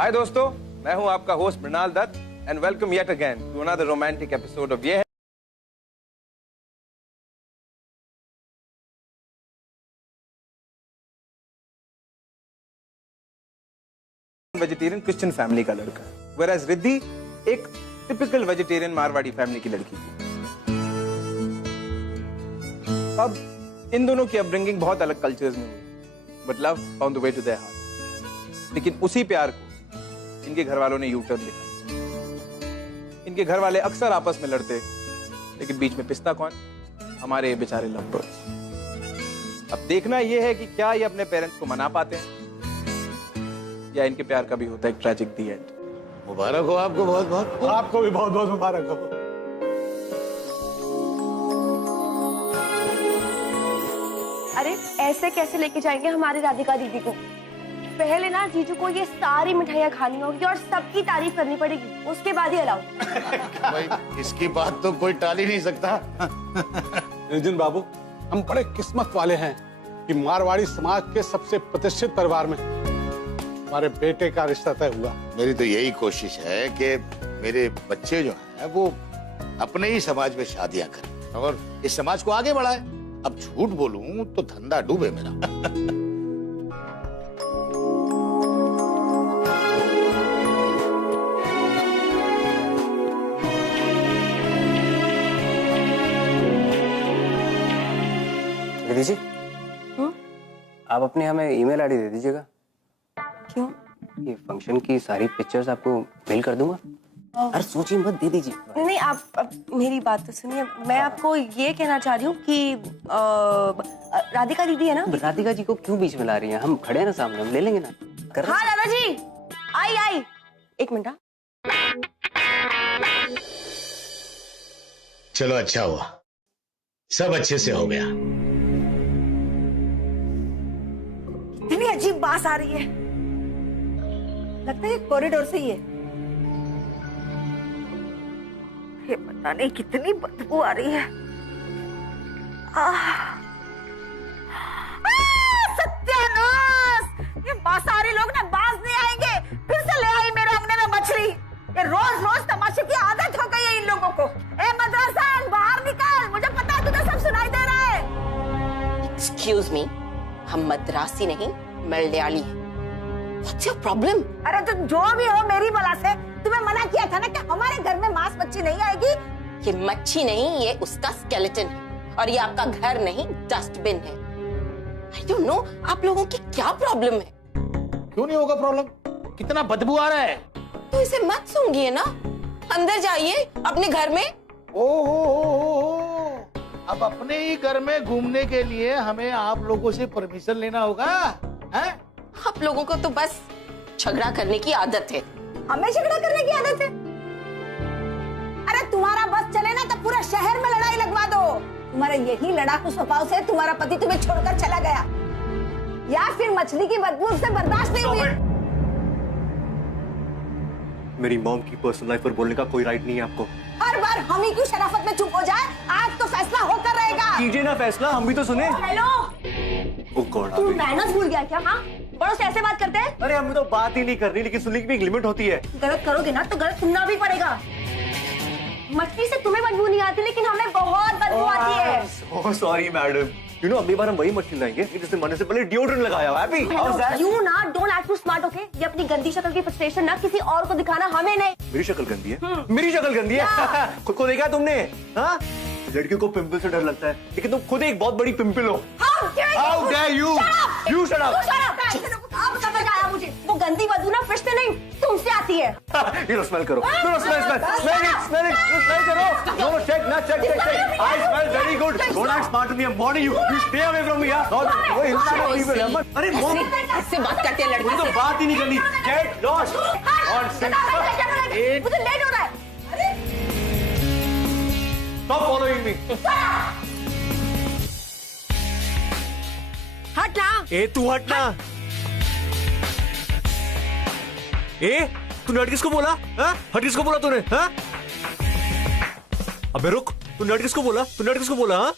हाय दोस्तों, मैं हूं आपका host Mrinal Dutt and welcome yet again to another romantic episode of ये है वेजिटेरियन क्रिश्चियन फैमिली का लड़का, whereas रिद्धि एक टिपिकल वेजिटेरियन मारवाड़ी फैमिली की लड़की थी। अब इन दोनों की अपब्रिंगिंग बहुत अलग कल्चर्स में हुई, but love found the way to their heart. लेकिन उसी प्यार को इनके घर वालों ने यू टर्न लिया। इनके घर वाले अक्सर आपस में लड़ते, लेकिन बीच में पिसता कौन? हमारे बेचारे लव बर्ड्स। अब देखना यह है कि क्या ये अपने पेरेंट्स को मना पाते हैं या इनके प्यार का भी होता है एक ट्रैजिक दी एंड। मुबारक हो आपको, बहुत बहुत। आपको भी बहुत बहुत मुबारक हो। अरे ऐसे कैसे लेके जाएंगे हमारी राधिका दीदी को? पहले ना जीजू को ये सारी मिठाइयाँ खानी होगी और सबकी तारीफ करनी पड़ेगी, उसके बाद ही अलाउ। भाई इसकी बात तो कोई टाल ही नहीं सकता। नितिन बाबू, हम बड़े किस्मत वाले हैं कि मारवाड़ी समाज के सबसे प्रतिष्ठित परिवार में हमारे बेटे का रिश्ता तय हुआ। मेरी तो यही कोशिश है कि मेरे बच्चे जो हैं वो अपने ही समाज में शादियां करें और इस समाज को आगे बढ़ाएं। अब झूठ बोलूं तो धंधा डूबे मेरा। दीदी जी, आप अपने हमें ईमेल आईडी दे दीजिएगा। क्यों? ये फंक्शन की सारी पिक्चर्स आपको मेल कर दूंगा। अरे सोचिए मत, दे दीजिए। नहीं, आप मेरी बात तो सुनिए। मैं आपको ये कहना चाह रही हूँ कि राधिका दीदी है ना, राधिका जी को क्यों बीच में ला रही हैं? हम खड़े हैं ना सामने, हम ले लेंगे ना। हाँ दादाजी, आई एक मिनट। चलो अच्छा हुआ, सब अच्छे से हो गया। इतनी अजीब बात आ रही है, लगता है कॉरिडोर से ही है। ये पता नहीं कितनी बदबू आ रही है। सत्यानाश! ये मांसाहारी लोग ना बाज नहीं आएंगे। फिर से ले आई मेरे अंगने में मछली। ये रोज रोज तमाशे की आदत हो गई है इन लोगों को। ए मदरसन, बाहर निकल, मुझे पता है तुझे सब सुनाई दे रहा है। एक्सक्यूज मी, हम मद्रासी नहीं मलयाली हैं। What's your problem? अरे तो जो भी हो मेरी बला से, तुम्हें मना किया था ना कि हमारे घर में मांस मच्छी नहीं आएगी। ये मच्छी नहीं, ये उसका स्केलेटन है और ये आपका घर नहीं डस्टबिन है। I don't know, आप लोगों की क्या प्रॉब्लम है? क्यों नहीं होगा प्रॉब्लम? कितना बदबू आ रहा है। तो इसे मत सूंघिए ना, अंदर जाइए अपने घर में। ओहो, अब अपने ही घर में घूमने के लिए हमें आप लोगों से परमिशन लेना होगा, हैं? आप लोगों को तो बस झगड़ा करने की आदत है। हमें झगड़ा करने की आदत है? अरे तुम्हारा बस चले ना तो पूरा शहर में लड़ाई लगवा दो। तुम्हारे यही लड़ाकू स्वभाव से तुम्हारा पति तुम्हें छोड़कर चला गया, या फिर मछली की बदबू उससे बर्दाश्त नहीं हुई। मेरी मॉम की पर्सनल लाइफ पर बोलने का कोई राइट नहीं है आपको। हर बार हम ही क्यों शराफत में चुप हो जाए? आज तो फैसला होकर रहेगा। कीजिए ना फैसला, हम भी तो सुने। हेलो, ओह गॉड, तू मैनर्स भूल गया क्या? हाँ, बड़ों से ऐसे बात करते हैं? अरे हमें तो बात ही नहीं करनी, लेकिन सुनने की भी एक लिमिट होती है। गलत करोगे ना तो गलत सुनना भी पड़ेगा। मछली से तुम्हें बदबू नहीं आती, लेकिन हमें बहुत बदबू आती है। Oh sorry madam, you know अगली बार हम वही मछली लाएंगे जिसने मरने से पहले डिओड्रेंट लगाया। Happy? How is that? You ना don't act too smart, okay? ये अपनी गंदी शक्ल की फ्रस्ट्रेशन ना किसी और को दिखाना, हमें नहीं। मेरी शक्ल गंदी है? मेरी शक्ल गंदी है? खुद को देखा है तुमने? हाँ, लड़कियों को पिंपल से डर लगता है, लेकिन तुम खुद एक बहुत बड़ी पिंपल हो। How dare you? You shut up. अब समझ आया मुझे, वो गंदी बदबू ना फिश से नहीं तुमसे आती है। ये लो स्मेल करो, लो स्मेल करो। नो चेक ना, check. I smell very good. Don't act smart to me, I am warning you. You stay away from me यार। अरे मॉम, इससे बात करते हैं लड़की तो से। बात ही नहीं करनी। गेट लॉस्ट ऑन 6 8 मुझे लेट हो रहा है। Stop following me. हट ना। ए तू हटना। ए तूने हट किसको बोला? हाँ? हट किसको बोला तूने? हाँ? अबे रुक, तूने हट किसको बोला? तूने हट किसको बोला? हाँ?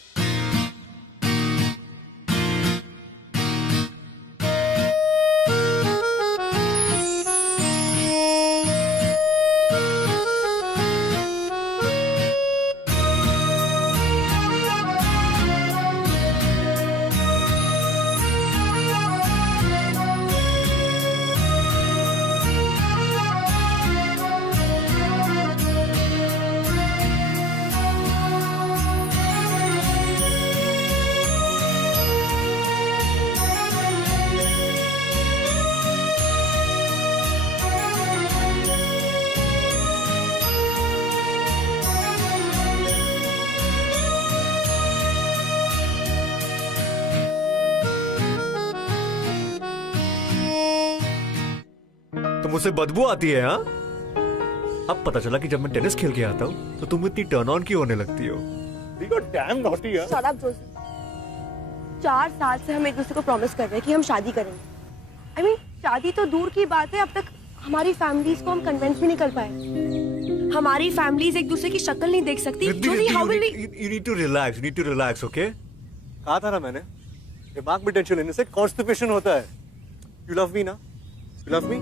तो मुझसे बदबू आती है? हाँ, अब पता चला कि जब मैं टेनिस खेल के आता हूँ तो तुम इतनी टर्न ऑन क्यों होने लगती हो? डैम नॉटी यार। Shut up, Joshi. 4 साल से हम एक दूसरे को प्रॉमिस कर रहे हैं कि हम शादी करेंगे। I mean, शादी तो दूर की बात है, अब तक हमारी फैमिलीज को हम कन्विंस भी नहीं कर पाए। हमारी फैमिलीज एक दूसरे की शक्ल नहीं देख सकती। Joshi, how will we? You need to relax. You need to relax, okay? कहा था ना मैंने, दिमाग में टेंशन लेने से कॉन्स्टिपेशन होता है। You love me ना? You love me?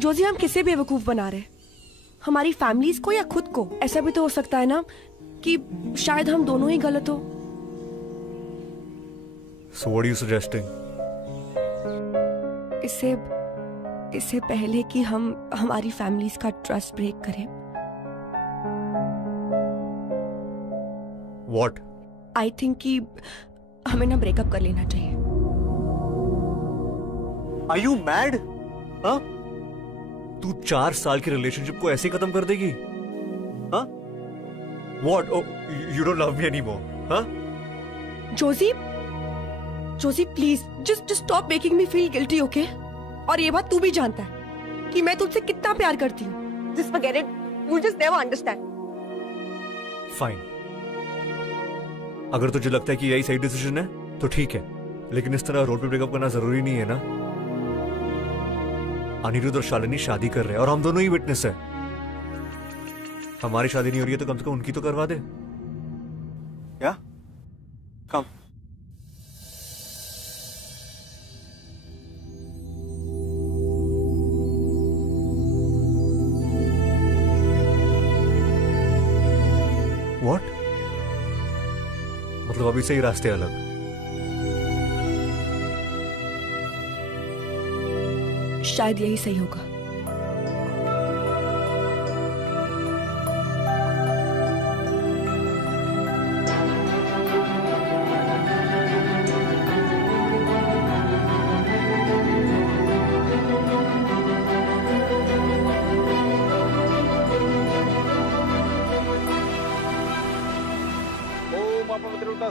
जोशी, हम किसे बेवकूफ बना रहे हैं? हमारी फैमिलीज को या खुद को? ऐसा भी तो हो सकता है ना कि शायद हम दोनों ही गलत हो। So what are you suggesting? इससे पहले कि हम हमारी फैमिलीज का ट्रस्ट ब्रेक करें, What? आई थिंक कि हमें ना ब्रेकअप कर लेना चाहिए। Are you mad? हाँ? तू 4 साल की रिलेशनशिप को ऐसे ही खत्म कर देगी? हाँ? What? Oh, you don't love me anymore? हाँ? Joshi please just stop making me feel guilty, okay? और ये बात तू भी जानता है कि मैं तुझसे कितना प्यार करती हूँ। Just forget it, you just never understand. Fine. अगर तुझे लगता है कि यही सही डिसीजन है तो ठीक है, लेकिन इस तरह रोड पे ब्रेकअप करना जरूरी नहीं है ना। अनिरुद्ध और शालिनी शादी कर रहे हैं और हम दोनों ही विटनेस है। हमारी शादी नहीं हो रही है तो कम से कम उनकी तो करवा दे। क्या? कम। What? मतलब अभी से ही रास्ते अलग। शायद यही सही होगा।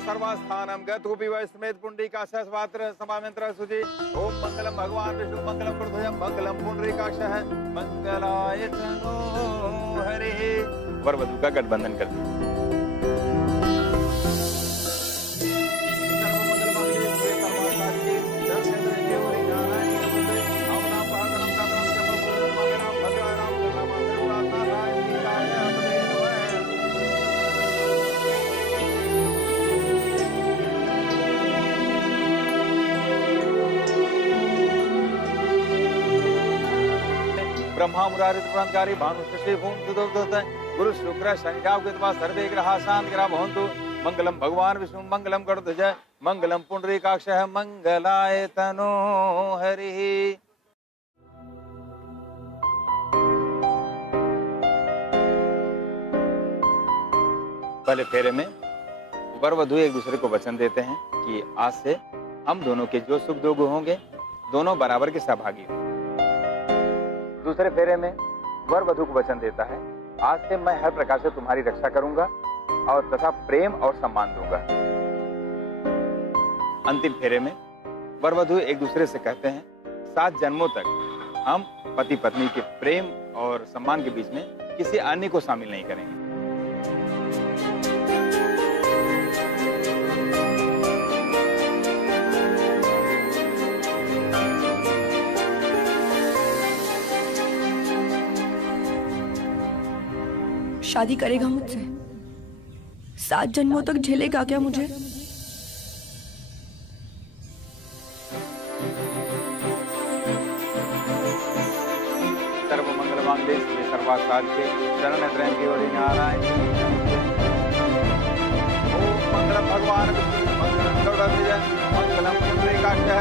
सर्वस्थानम गतुपि वै समेत पुंडरीकाक्षः स्वात्र समामंत्र सुचि। ओम मंगलम भगवान विष्णु मंगलम प्रध्वजं मंगलम पुंडरीकाक्षः मंगलाय तनो हरिः। वर वधु का गठबंधन कर दिया। ब्रह्मा मुरारी त्रिपुरांतकारी भानु शशि भूम सुदोदत गुरु शुक्र संख्या कृत्वा सर्वे ग्रहा शांत ग्रह भवन्तु। मंगलम भगवान विष्णु मंगलम गरुड़ध्वज मंगलम पुंडरीकाक्षः मंगलाय तनो हरिः। पहले फेरे में वर वधु एक दूसरे को वचन देते हैं कि आज से हम दोनों के जो सुख दुख होंगे दोनों बराबर के सहभागी होंगे। दूसरे फेरे में वर वधु को वचन देता है, आज से मैं हर प्रकार से तुम्हारी रक्षा करूंगा और तथा प्रेम और सम्मान दूंगा। अंतिम फेरे में वर वधु एक दूसरे से कहते हैं, 7 जन्मों तक हम पति पत्नी के प्रेम और सम्मान के बीच में किसी अन्य को शामिल नहीं करेंगे। शादी करेगा मुझसे? 7 जन्मों तक झेलेगा क्या मुझे? सर्व मंगल मांगल्ये शिवे सर्वार्थसाधिके शरण्य त्र्यंबके गौरी नारायणी ओम मंगलम भगवान विष्णु मंगलम गरुड़ध्वज मंगलम पुंडरीकाक्षः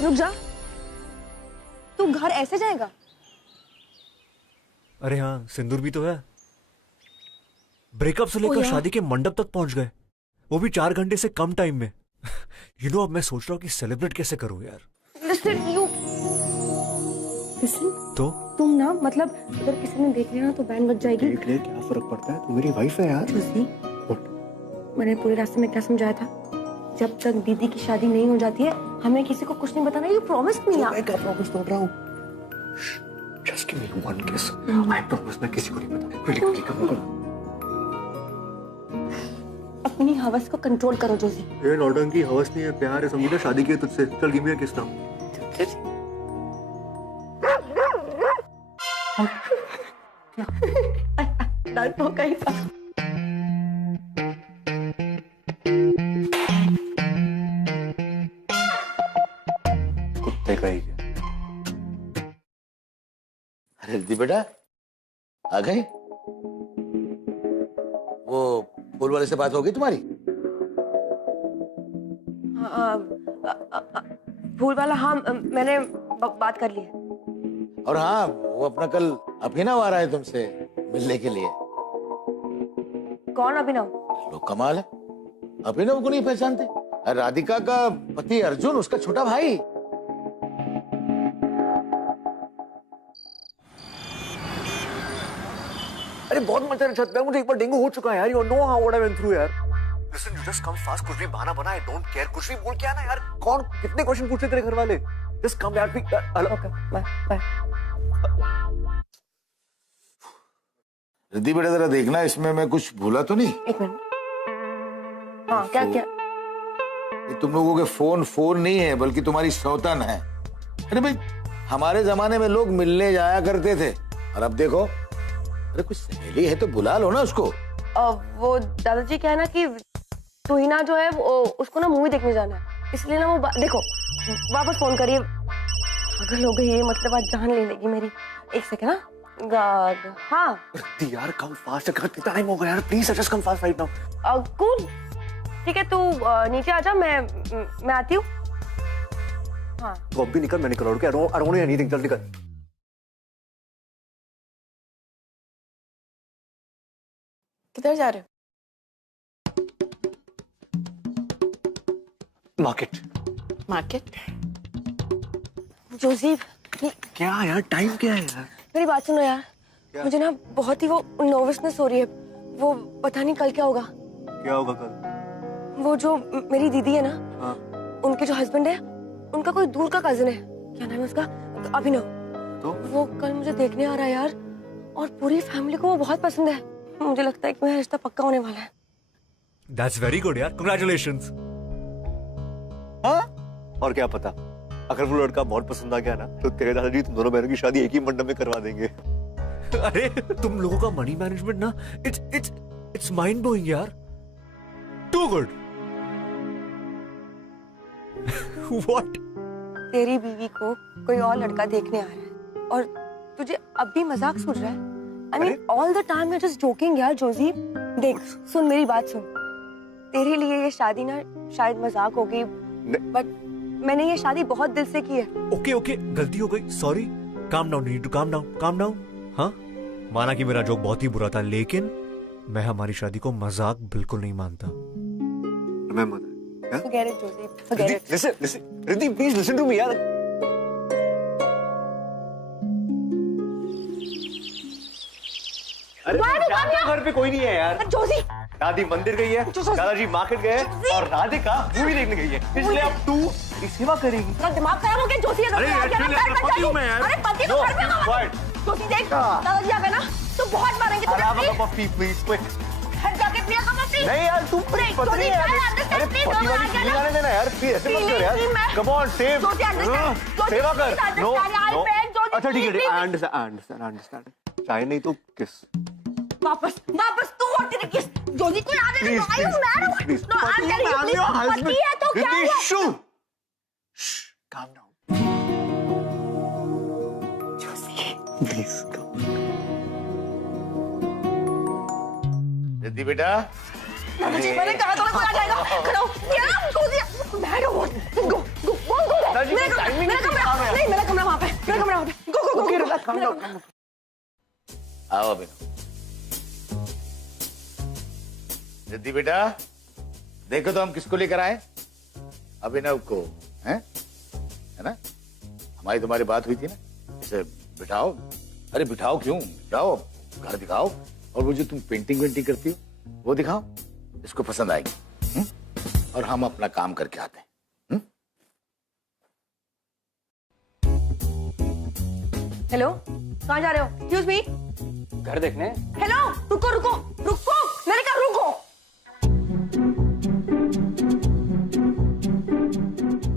रुक जा, ऐसे जाएगा? अरे हाँ, सिंदूर भी तो है। ब्रेकअप से लेकर शादी के मंडप तक पहुंच गए, वो भी 4 घंटे से कम टाइम में। यू नो, अब मैं सोच रहा हूँ कि सेलिब्रेट कैसे करूँ यार। Listen, तो तुम ना, मतलब अगर किसी ने देख लिया ना तो बैन बज जाएगी। देख ले, क्या फर्क पड़ता है, तू मेरी वाइफ है यार। जोशी, मैंने पूरे रास्ते में क्या समझाया था? जब तक दीदी की शादी नहीं हो जाती है हमें किसी को कुछ नहीं बताना। यू प्रॉमिस मी यार। मैं क्या प्रॉमिस तोड़ रहा हूँ? जस्ट गिव मी वन किस। आई प्रॉमिस मैं किसी को नहीं बताऊंगा। Really come. अपनी हवस को कंट्रोल करो जोशी। ये नौटंकी हवस नहीं है, प्यार है, समझी ना? शादी की है तुझसे। चल गिव मी अ किस नाउ। डर तो कहीं था। कुत्ते का ही है। अरे रिद्धि बेटा, आ गई? वो फूल वाले से बात हो गई तुम्हारी? फूल वाला? हाँ, मैंने बात कर ली है। और हाँ, वो अपना कल अभिनव आ रहा है तुमसे मिलने के लिए। कौन अभिनव? लोग कमाल है, अभिनव को नहीं पहचानते? राधिका का पति अर्जुन, उसका छोटा भाई। अरे बहुत मजा है छत पे, मुझे एक बार डेंगू हो चुका है यार। You know how what I went through यार। Listen, you just come fast, कुछ भी बहाना बना, आई डोंट केयर। कुछ भी बोल के आना यार। कौन कितने क्वेश्चन पूछते तेरे घर वाले? जस्ट कम यार। Okay, bye. रिद्धि बेटा, जरा देखना इसमें मैं कुछ भूला तो नहीं। एक मिनट। हाँ, क्या? ये तुम लोगों के फोन नहीं है, बल्कि तुम्हारी सौतन है। अरे भाई, हमारे जमाने में लोग मिलने जाया करते थे, और अब देखो। अरे कुछ सहेली है तो बुला लो ना उसको। वो दादाजी क्या है ना कि तुहिना जो है वो, उसको ना मूवी देखने जाना है, इसलिए ना वो देखो वापस फोन करिए। पागल हो गई है, मतलब आज जान ले लेगी मेरी। एक सेकंड ना। हाँ यार कम फास्ट, कितना टाइम हो गया यार। Please just come fast right now. Cool, ठीक है, तू नीचे आजा, मैं आती हूँ। हाँ, तो अब भी निकल, मैं निकल रहा हूँ। आई डोंट नीड एनीथिंग, चल निकल। किधर जा रहे हो? मार्केट? जोसेफ, क्या यार, टाइम क्या है यार? मेरी बात सुनो यार। मुझे ना बहुत ही वो नर्वसनेस हो रही है। वो पता नहीं कल क्या होगा। क्या होगा कल? वो जो मेरी दीदी है ना, हाँ। उनके जो हस्बैंड है, उनका कोई दूर का कजिन है। क्या नाम है उसका? अभिनव। तो वो कल मुझे देखने आ रहा है यार, और पूरी फैमिली को वो बहुत पसंद है। मुझे लगता है कि मेरा रिश्ता पक्का होने वाला है। That's very good यार, congratulations। हाँ? और क्या पता, अगर वो लड़का बहुत पसंद आ गया ना, तो तेरे दादाजी तुम दोनों बहनों की शादी एक ही मंडप में करवा देंगे। अरे तुम लोगों का मनी मैनेजमेंट ना, इट्स माइंड ब्लोइंग यार। Too good. व्हाट? तेरी बीवी को कोई और लड़का देखने आ रहा है, और तुझे अब भी मजाक सूझ रहा है? I mean, all the time you're just joking यार जोशी। देख, सुन मेरी बात सुन। तेरे लिए ये शादी ना शायद मजाक होगी, बट मैंने ये शादी बहुत दिल से की है। ओके, गलती हो गई, sorry. Calm down, need to calm down. हाँ, माना कि मेरा जोक बहुत ही बुरा था, लेकिन मैं हमारी शादी को मजाक बिल्कुल नहीं मानता। Forget it, Josie. Forget it. Listen, Riddhi, please listen to me यार। अरे घर पे कोई नहीं है यार। जोशी, दादी मंदिर गई है, दादाजी मार्केट गए, और राधिका मूवी देखने गई है। इसलिए अब तू मेरी सेवा करेगी। तेरा दिमाग खराब हो गया जोशी। अरे यार, पति हूँ मैं यार। अरे पति तो घर पे होगा। जोशी देख, दादाजी आ गए ना तो बहुत मारेंगे तुझे। Please quick. घर जाके पिया का मत। नहीं यार, तू पति है यार। अरे पति वाली फीलिंग आने देना यार, प्लीज ऐसे मत कर यार। कम ऑन, सेव, सेवा कर। नो, अच्छा ठीक है, आई अंडरस्टैंड। चाहे नहीं तो किस। वापस तू और तेरी किस। जोशी कोई आने दे। आई हूं मैं। Please, no, I am telling you, पति है तो क्या हुआ? Calm down. Please come. Riddhi बेटा, दादाजी, मैंने कहा था ना कोई आ जाएगा। खड़ा हो। क्या जोशी? बैठो, गो। मेरा कमरा, नहीं मेरा कमरा वहाँ पे। आओ अभिनव। रिद्धि बेटा, देखो तो हम किसको लेकर आए? अभिनव को, है ना? हमारी तुम्हारी बात हुई थी ना, इसे बिठाओ। अरे बिठाओ क्यों, बिठाओ, घर दिखाओ, और वो जो तुम पेंटिंग वेंटिंग करती हो वो दिखाओ, इसको पसंद आएगी। और हम अपना काम करके आते हैं। हेलो, कहाँ जा रहे हो? Excuse me. घर देखने। हेलो, रुको रुको रुको, मैंने कहा रुको।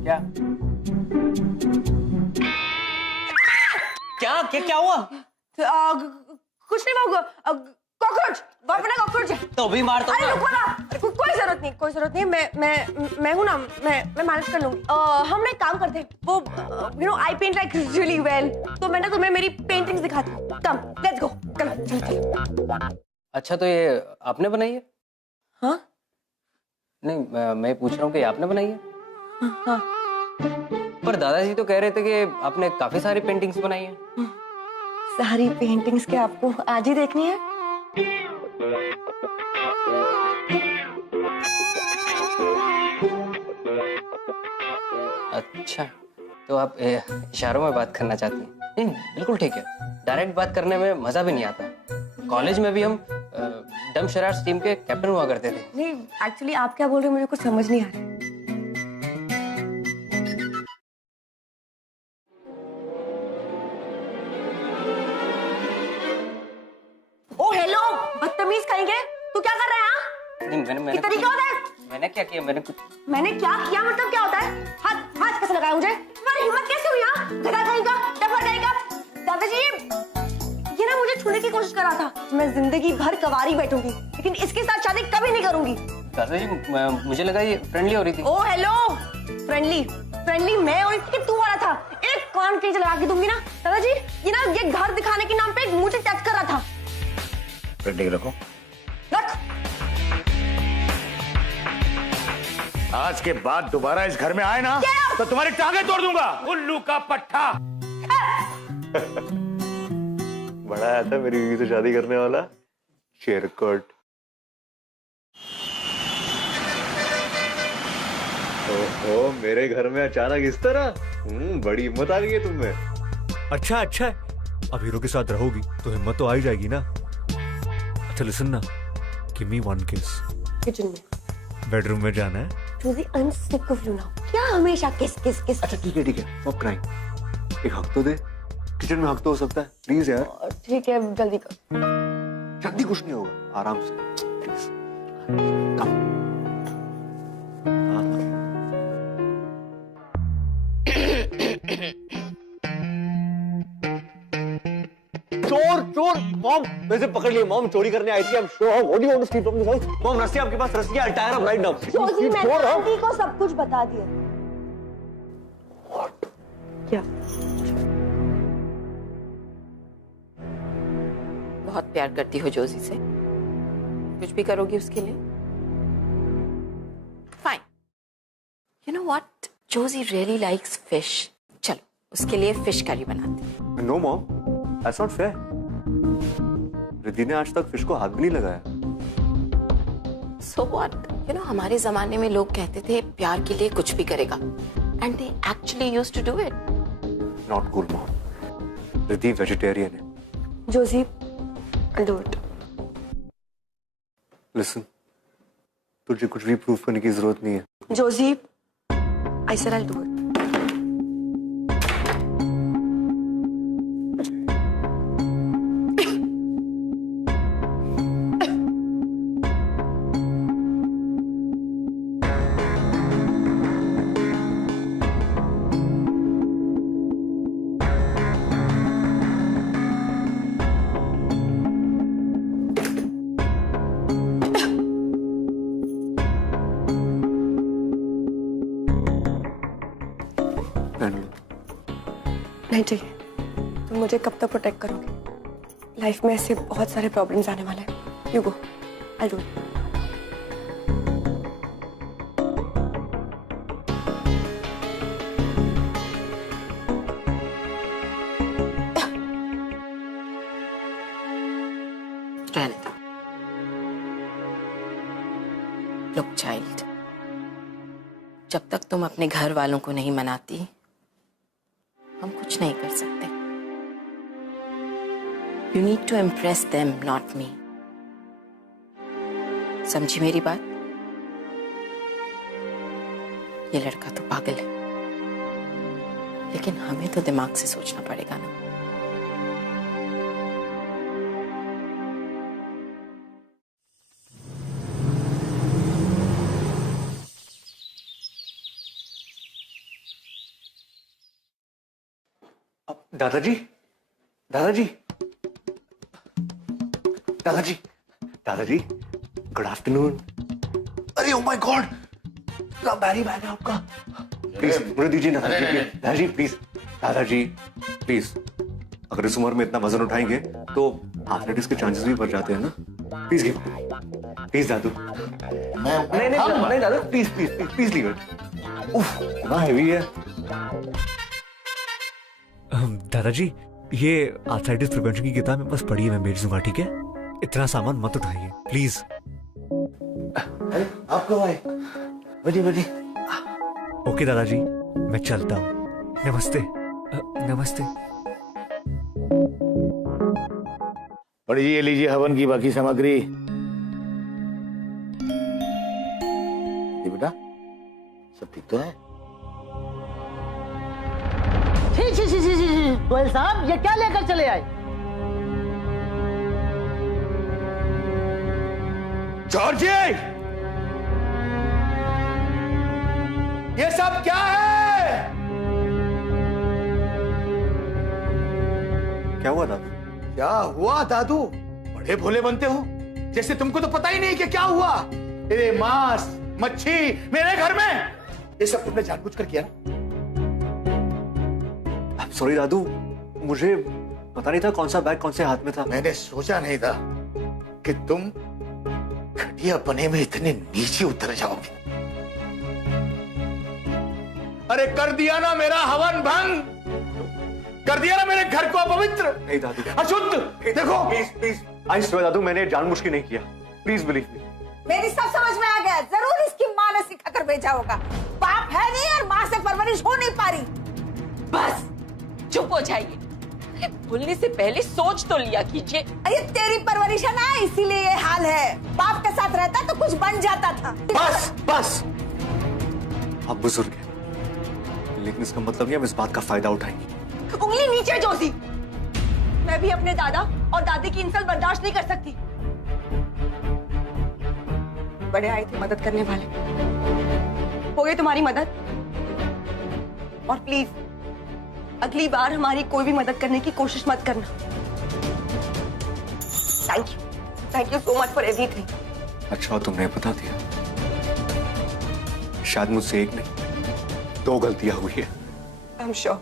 क्या क्या क्या क्या हुआ? कुछ नहीं बाबू, कॉकरोच, अपना कॉकरोच है। तो भी मार दो। अरे रुको ना, कोई जरूरत नहीं, कोई जरूरत नहीं। मैं हूँ ना, मैं मैनेज कर लूंगी। हम ना एक काम करते हैं, वो you know I paint like really well, तो मैं ना तुम्हें मेरी पेंटिंग्स दिखाती हूँ। कम, लेट्स गो, चलो। अच्छा, तो ये आपने बनाई है? हाँ नहीं, मैं पूछ रहा हूँ कि आपने बनाई है? हाँ। पर दादाजी तो कह रहे थे कि आपने काफी सारी पेंटिंग्स बनाई हैं। सारी पेंटिंग्स के आपको आज ही देखनी है? अच्छा, तो आप इशारों में बात करना चाहती हैं? नहीं, बिल्कुल ठीक है। डायरेक्ट बात करने में मजा भी नहीं आता। कॉलेज में भी हम डम शरारत टीम के कैप्टन हुआ करते थे। नहीं, एक्चुअली आप क्या बोल रहे हो मुझे कुछ समझ नहीं आ रहा है। ओ हेलो, बदतमीज कहेंगे, तू क्या कर रहा है? हाँ? नहीं, मैंने ये तरीका होता है? मैंने क्या किया? मैंने क्या किया मतलब क्या होता है? हाथ हाथ कैसे लगाया मुझे? तुम्हारी हिम्मत कैसे हुई? हाँ, गधा कहेगा, डफर कहेगा। दादाजी, ये ना मुझे छूने की कोशिश कर रहा था। मैं जिंदगी भर कवारी बैठूंगी, लेकिन इसके साथ शादी कभी नहीं करूंगी। दादाजी, मुझे लगा ये फ्रेंडली हो रही थी। ओ हेलो, फ्रेंडली मैं और इसकी तू हो रहा था। एक कान के नीचे लगा के दूंगी ना दादाजी। ये घर दिखाने के नाम पे मुझे टच कर रहा था। पेंटिंग रखो। रख। आज के बाद दोबारा इस घर में आए ना तो तुम्हारी टांगे तोड़ दूंगा, उल्लू का पट्टा। बड़ा आया था मेरी बीवी से शादी करने वाला शेरकोट। ओहो, मेरे घर में अचानक इस तरह? बड़ी हिम्मत आ गई है तुम्हें। अच्छा है, अब हीरो के साथ रहोगी तो हिम्मत तो आ ही जाएगी ना। अच्छा लिसन ना, गिव मी वन किस। किचन में, बेडरूम में जाना है। Joji, I am sick of you now. क्या हमेशा किस किस किस? अच्छा ठीक है, स्टॉप क्राइंग। एक हक तो दे, किचन में हक तो हो सकता है, प्लीज यार। ठीक है, जल्दी कर। जल्दी कुछ नहीं होगा, आराम से प्लीज। कम। चोर मॉम, वैसे पकड़ लिए। मॉम चोरी करने आई थी। अब so what do you want to steal from this house? Mom, रस्सी आपके पास, रस्सी। I tie her up right now. Josie, मैंने आंटी को सब कुछ बता दिया। व्हाट? क्या? बहुत प्यार करती हो जोजी से, कुछ भी करोगी उसके लिए? Fine. You know what, Joji really likes fish. चलो उसके लिए फिश करी बनाते हैं। No mom, that's not fair. Riddhi ने आज तक फिश को हाथ भी नहीं लगाया। सो व्हाट, यू नो हमारे जमाने में लोग कहते थे प्यार के लिए कुछ भी करेगा, and they actually used to do it. Not cool mom. Riddhi vegetarian है। Joji, I'll do it. Listen, तुझे कुछ भी प्रूफ करने की जरूरत नहीं है। Joji, I said I'll do it. नहीं चाहिए। तुम मुझे कब तक प्रोटेक्ट करोगे? लाइफ में ऐसे बहुत सारे प्रॉब्लम्स आने वाले हैं। You go, I do it. जब तक तुम अपने घर वालों को नहीं मनाती हम कुछ नहीं कर सकते। You need to impress them, not me. समझी मेरी बात? ये लड़का तो पागल है, लेकिन हमें तो दिमाग से सोचना पड़ेगा ना। दादाजी, दादाजी, दादाजी, दादाजी, गुड आफ्टरनून। अरे ओ माय गॉड, बैरी बैग है आपका। प्लीज मुझे दीजिए ना दादाजी, प्लीज दादाजी, प्लीज। अगर इस उम्र में इतना वजन उठाएंगे तो आर्थराइटिस के चांसेस भी बढ़ जाते हैं ना। प्लीज गिव, प्लीज दादू। नहीं दादा, please please please please leave it. उफ, कितना हेवी है। दादाजी, ये आर्थराइटिस प्रिवेंशन की किताब मेरे पास पड़ी है, मैं भेज दूंगा, ठीक है? इतना सामान मत उठाइए प्लीज। अरे आप कब आए? बड़ी बड़ी। ओके दादाजी, मैं चलता हूँ। नमस्ते। नमस्ते। बड़ी जी, ये लीजिए हवन की बाकी सामग्री। ये बेटा सब ठीक तो है? गोयल साहब, ये क्या लेकर चले आए? जॉर्जी, ये सब क्या है? क्या हुआ दादू? क्या हुआ दादू? बड़े भोले बनते हो, जैसे तुमको तो पता ही नहीं कि क्या हुआ। अरे मांस मच्छी मेरे घर में, ये सब तुमने जानबूझकर किया ना? सॉरी दादू, मुझे पता नहीं था कौन सा बैग कौन से हाथ में था। मैंने सोचा नहीं था कि तुम घटिया बने में इतने नीचे उतर जाओगे। अरे कर दिया ना मेरा हवन भंग, कर दिया ना मेरे घर को अपवित्र। नहीं दादू, अशुद्ध। देखो प्लीज प्लीज, आई स्वेयर दादू, मैंने जानबूझ के नहीं किया। Please believe me. मेरी सब समझ में आ गया। जरूर इसकी माँ ने सिखा कर भेजा होगा। बाप है नहीं और माँ से परवरिश हो नहीं पा रही। बस चुप हो जाइए। अरे बोलने से पहले सोच तो लिया कीजिए। अरे तेरी परवरिश है ना, इसीलिए ये हाल है। बाप के साथ रहता तो कुछ बन जाता था। बस बस, आप बुजुर्ग हैं, लेकिन इसका मतलब नहीं हम इस बात का फायदा उठाएंगे। उंगली नीचे जोशी। मैं भी अपने दादा और दादी की इंसल्ट बर्दाश्त नहीं कर सकती। बड़े आए थे मदद करने वाले, हो गई तुम्हारी मदद। और प्लीज अगली बार हमारी कोई भी मदद करने की कोशिश मत करना। Thank you so much for everything. अच्छा तुमने बता दिया। शायद मुझसे एक नहीं 2 गलतियां हुई है। I am sure.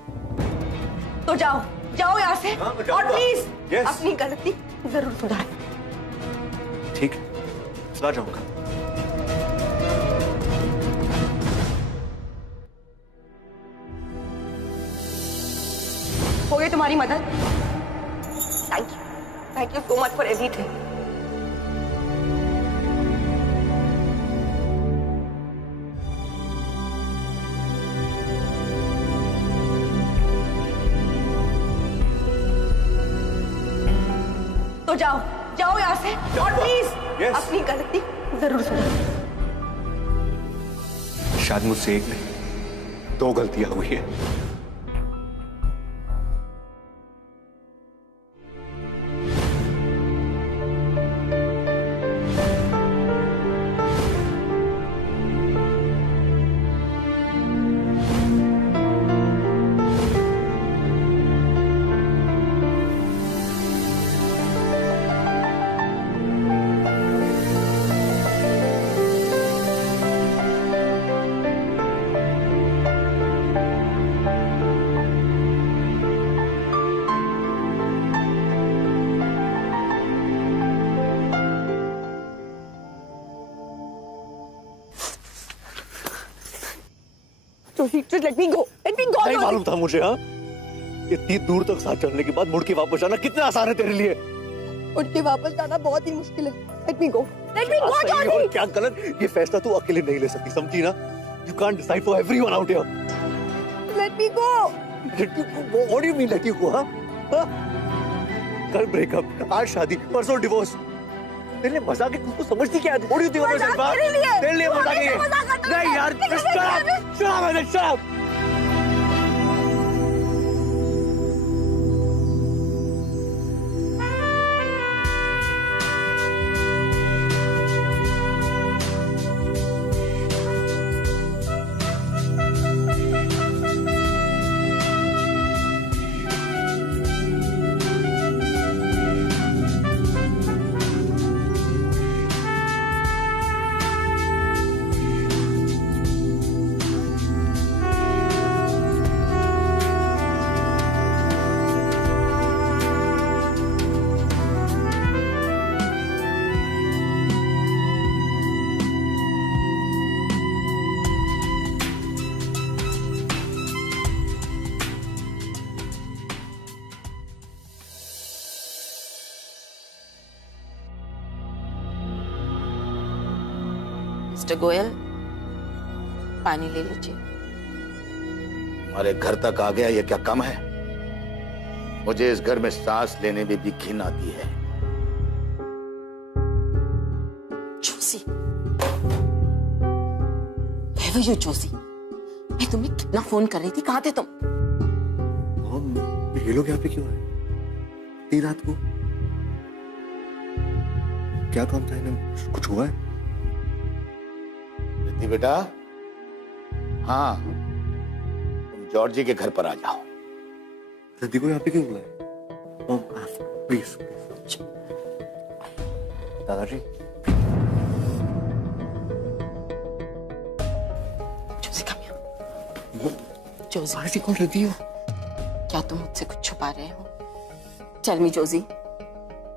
तो जाओ जाओ यहाँ से, और प्लीज अपनी गलती जरूर सुधार। ठीक है, चला जाऊंगा। हो गई तुम्हारी मदद। Thank you so much for everything. तो जाओ जाओ यहाँ से, और प्लीज अपनी गलती जरूर सुधार। शायद मुझसे एक नहीं 2 गलतियां हुई है। Just let me go. Let me go. नहीं मालूम था मुझे। हाँ, इतनी दूर तक साथ चलने के बाद मुड़ के वापस आना कितना आसान है तेरे लिए। उठ के वापस जाना बहुत ही मुश्किल है। Let me go. Let me go, सही Georgie. और क्या गलत, ये फैसला तू अकेले नहीं ले सकती, समझी ना? You can't decide for everyone out here. Let me go. Let you go? What do you mean let you go? Huh? कल ब्रेकअप, आज शादी, परसों डिवोर्स। तेरे लिए मजाक है, तुमको समझती क्या है? What do you think of yourself? तेरे लिए मजाक है? नहीं यार, shut up, shut up. Mister Goyal, पानी ले लीजिए। हमारे घर तक आ गया, ये क्या कम है? मुझे इस घर में सांस लेने में भी घिन आती है। Joshi, Where were you, Joshi? मैं तुम्हें कितना फोन कर रही थी, कहाँ थे तुम? मॉम, ये लोग यहाँ पे क्यों आए? इतनी रात को? क्या काम था इन्हें? कुछ हुआ है? रिद्धि बेटा, हाँ, तुम जॉर्जी के घर पर आ जाओ। रिद्धि को यहाँ पे क्यों बुलाया? Mom, please. दादाजी। Joshi, come here. जोशी, दादाजी कौन रिद्धि हो? क्या तुम मुझसे कुछ छुपा रहे हो? Tell me, Joshi.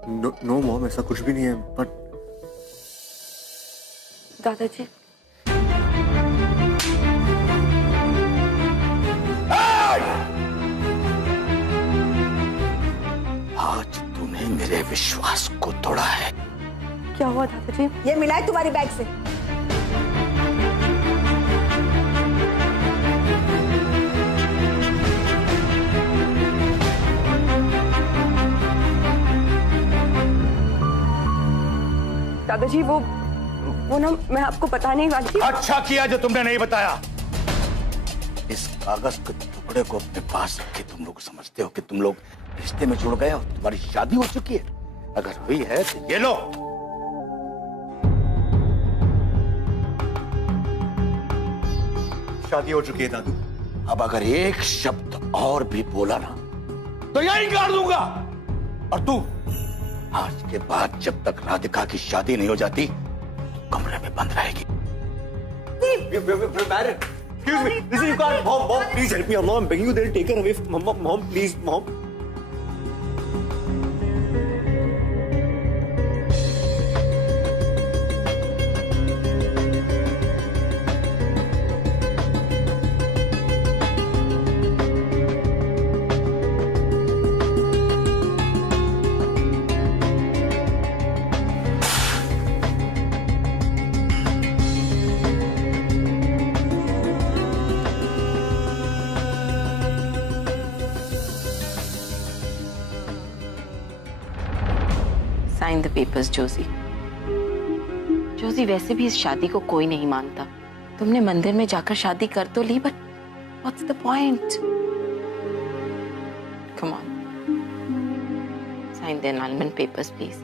No mom, ऐसा कुछ भी नहीं है, बट दादाजी, आज तूने मेरे विश्वास को तोड़ा है। क्या हुआ दादाजी? ये मिला है तुम्हारी बैग से। दादाजी वो ना मैं आपको बताने ही वाली थी। अच्छा किया जो तुमने नहीं बताया। इस कागज के टुकड़े को अपने पास रखे तुम लोग समझते हो कि तुम लोग रिश्ते में जुड़ गए हो, तुम्हारी शादी हो चुकी है। अगर हुई है तो ये लो। शादी हो चुकी है दादू। अब अगर एक शब्द और भी बोला ना तो यही गाड़ दूंगा। और तू आज के बाद जब तक राधिका की शादी नहीं हो जाती तो कमरे में बंद रहेगी। Excuse me, listen, you can't. Mom, please help me. Mom, I'm begging you. They'll take her away. Mom, please, Mom. Sign the papers, Joshi. Joshi, वैसे भी इस शादी को कोई नहीं मानता। तुमने मंदिर में जाकर शादी कर तो ली, but what's the point? Come on, sign the annulment papers, please.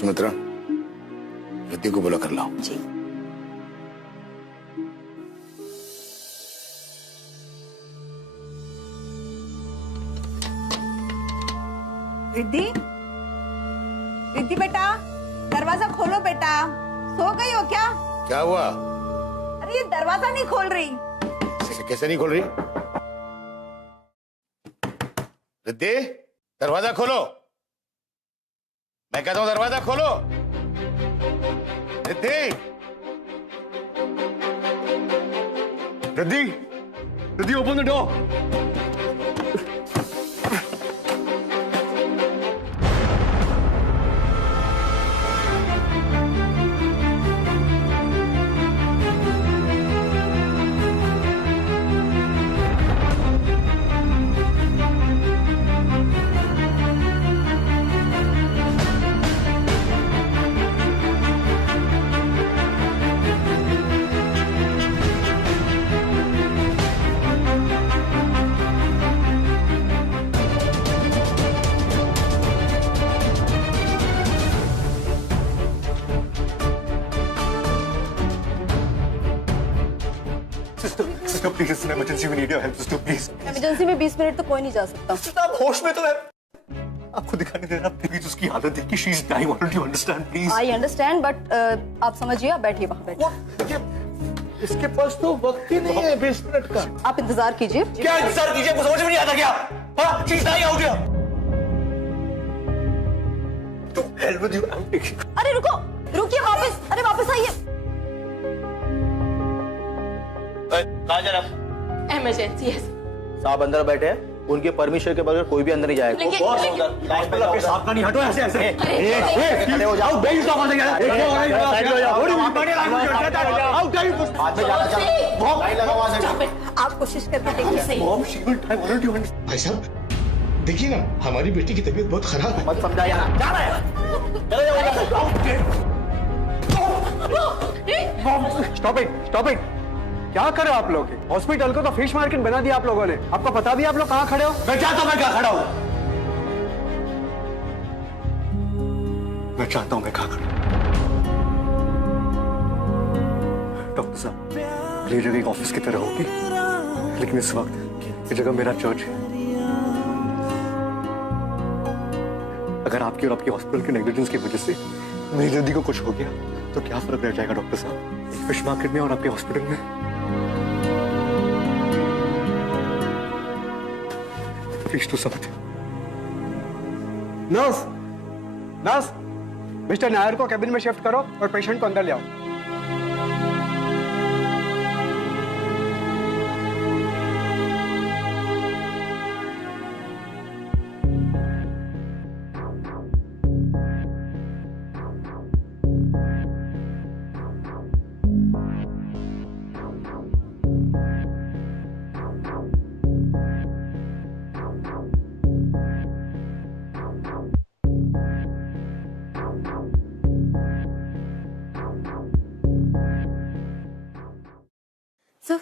Sumitra, Riddhi को बुला कर लाओ। जी। रिद्धि, रिद्धि बेटा, दरवाजा खोलो बेटा। सो गई हो क्या? क्या हुआ? अरे ये दरवाजा नहीं खोल रही। कैसे नहीं खोल रही? रिद्धि, दरवाजा खोलो। मैं कहता हूं दरवाजा खोलो। Riddhi, Riddhi, Riddhi, open the door. Anushka please, it's an emergency, we need your help sister please. Emergency में 20 मिनट तो कोई नहीं जा सकता। आप होश में तो है, आपको दिखाई नहीं दे रहा? प्लीज उसकी हालत देखिए, she is dying, what do you understand please? I understand but आप समझिए, आप बैठिए वहां बैठिए। इसके पास तो वक्त ही नहीं है 20 मिनट का। आप इंतजार कीजिए। क्या इंतजार कीजिए, आपको समझ में नहीं आता क्या? हाँ, she is dying out here. To help with you, I am taking. अरे रुको, रुकिए वापस, अरे वापस आइए। कहाँ जा रहा? इमरजेंसी है। साहब अंदर बैठे हैं, उनके परमिशन के बगैर कोई भी अंदर नहीं जाएगा। लेकिन- बॉस लेकिन- उधर लाइन पे जाओ। साहब का नहीं, हटो ऐसे ऐसे। खड़े हो जाओ। साइड हो जाओ। हाथ में जाना चाहो। लाइन लगा वहां से। आप कोशिश करके देखिए। Mom, she will die, what do you understand? भाई साहब देखिए ना, हमारी बेटी की तबीयत बहुत खराब है। मत समझा यार, जा रहा है। चले जाओ। Stop it. क्या कर रहे हो आप लोग? हॉस्पिटल को तो फिश मार्केट बना दिया आप लोगों ने। आपको पता भी आप लोग कहाँ खड़े हो? मैं चाहता हूं मैं कहां खड़ा हूं। मैं चाहता हूं मैं कहां खड़ा हूं। डॉक्टर साहब, ये जगह एक ऑफिस की तरह होगी, लेकिन इस वक्त ये जगह मेरा चर्च है। अगर आपकी और आपके हॉस्पिटल के नेग्लिजेंस की वजह से मेरी जल्दी को कुछ हो गया तो क्या फर्क रह जाएगा डॉक्टर साहब, एक फिश मार्केट में और आपके हॉस्पिटल में? प्लीज टू समझ। नर्स, मिस्टर नायर को कैबिन में शिफ्ट करो और पेशेंट को अंदर ले आओ। सर,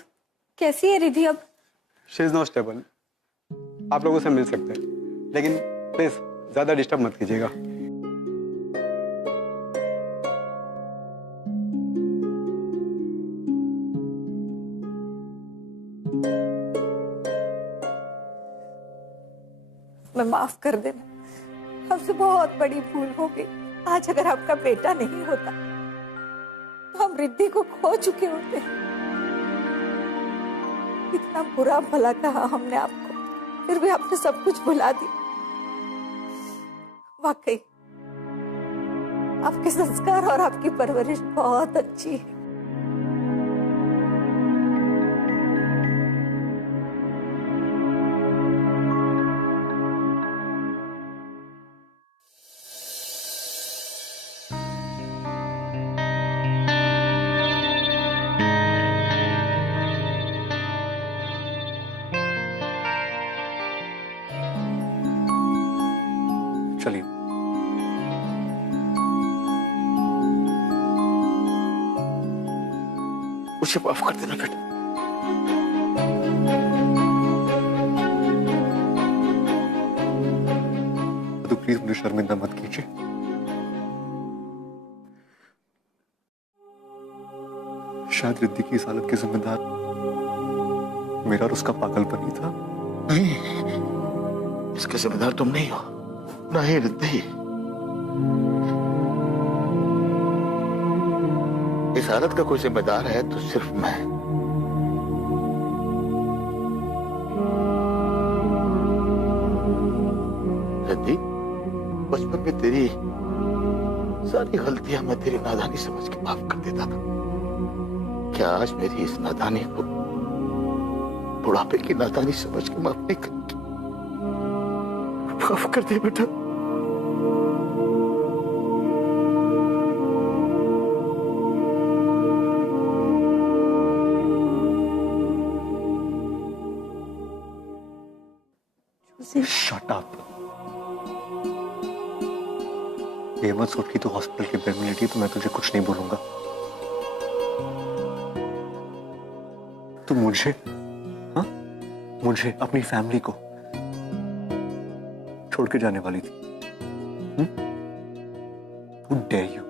कैसी है रिधि अब? She is not stable. आप लोगों से मिल सकते हैं, लेकिन प्लीज ज्यादा डिस्टर्ब मत कीजिएगा। मैं माफ कर देना, हमसे बहुत बड़ी भूल हो गई। आज अगर आपका बेटा नहीं होता तो हम रिद्धि को खो चुके होते। इतना बुरा भला कहा हमने आपको, फिर भी आपने सब कुछ भुला दी। वाकई आपके संस्कार और आपकी परवरिश बहुत अच्छी है। चलिए। उसे माफ कर देना बेटा। तो प्लीज मुझे शर्मिंदा मत कीजिए। शायद रिद्धि की इस हालत के जिम्मेदार मेरा और उसका पागलपन ही था। नहीं, इसके जिम्मेदार तुम नहीं हो, ना ही रिद्धि। इस हालत का कोई जिम्मेदार है तो सिर्फ मैं। रिद्धि, बचपन में तेरी सारी गलतियां मैं तेरी नादानी समझ के माफ कर देता था। क्या आज मेरी इस नादानी को बुढ़ापे की नादानी समझ के माफ नहीं करती? माफ कर दे बेटा। Shut up. ये मत सोच कि तू हॉस्पिटल के बेड में लेटी तो मैं तुझे कुछ नहीं बोलूंगा। तू मुझे, हाँ, मुझे अपनी फैमिली को छोड़ के जाने वाली थी। Who dare you?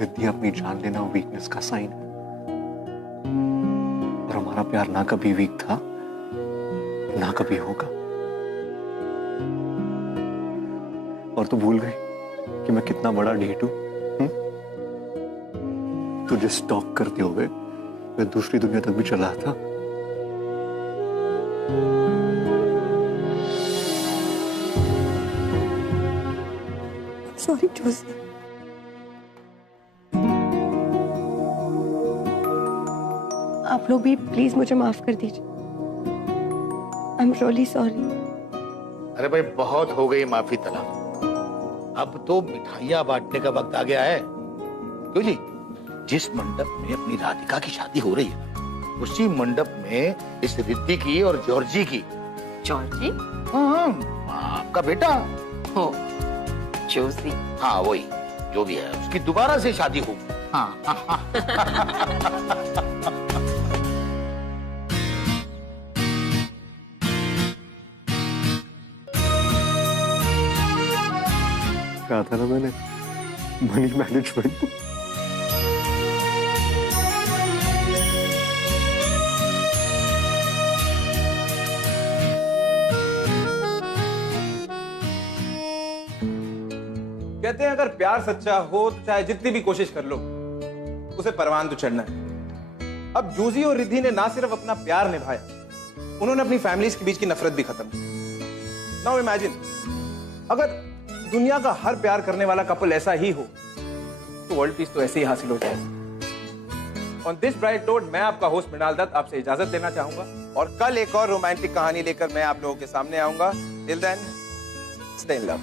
रिद्धि, अपनी जान लेना वीकनेस का साइन है। प्यार ना कभी वीक था, ना कभी होगा। और तू भूल गई कि मैं कितना बड़ा ढीठ हूं? तुझे स्टॉक करते हुए मैं दूसरी दुनिया तक भी चला था। सॉरी जोशी। आप लोग भी प्लीज मुझे माफ कर दीजिए। I am really sorry. अरे भाई बहुत हो गई माफी तलब, अब तो मिठाइयां बांटने का वक्त आ गया है। क्यों जी? जिस मंडप में अपनी राधिका की शादी हो रही है उसी मंडप में इस रिद्धि की और जॉर्जी की। जॉर्जी? हाँ, आपका बेटा हो, जोशी। हाँ वही, जो भी है उसकी दोबारा से शादी होगी। हाँ कहा था ना मैंने, मनी मैनेजमेंट। कहते हैं अगर प्यार सच्चा हो तो चाहे जितनी भी कोशिश कर लो उसे परवान तो चढ़ना है। अब जूजी और रिद्धि ने ना सिर्फ अपना प्यार निभाया, उन्होंने अपनी फैमिलीज के बीच की नफरत भी खत्म की। नाउ इमेजिन अगर दुनिया का हर प्यार करने वाला कपल ऐसा ही हो तो वर्ल्ड पीस तो ऐसे ही हासिल हो जाएगा। ऑन दिस ब्राइट नोट मैं आपका होस्ट मृणाल दत्त आपसे इजाजत लेना चाहूंगा और कल एक और रोमांटिक कहानी लेकर मैं आप लोगों के सामने आऊंगा। Till then stay in love.